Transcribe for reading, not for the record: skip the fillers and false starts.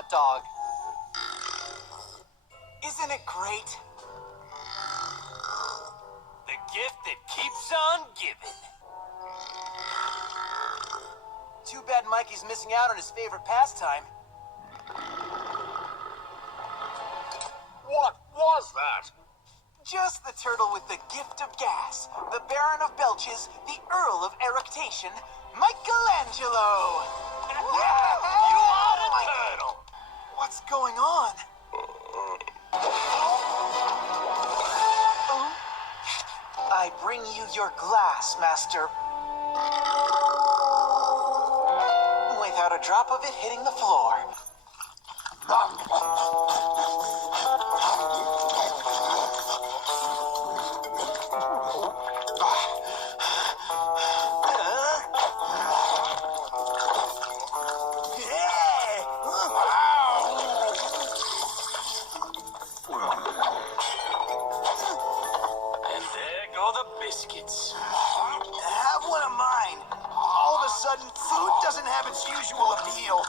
hot dog. Isn't it great? The gift that keeps on giving. Too bad Mikey's missing out on his favorite pastime. What was that? Just the turtle with the gift of gas, the Baron of Belches, the Earl of Eructation, Michelangelo! You are a turtle. What's going on? I bring you your glass, Master. Without a drop of it hitting the floor. And there go the biscuits. Have one of mine. All of a sudden, food doesn't have its usual appeal.